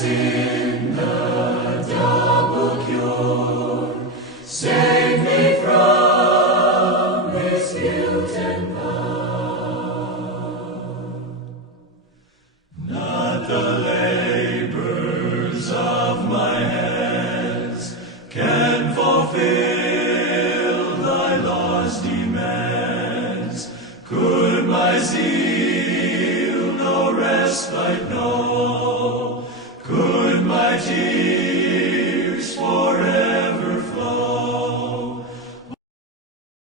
sin the double cure. Save me from this guilt and power. Not the labors of my hands can fulfill thy law's demands. Could my zeal no respite know,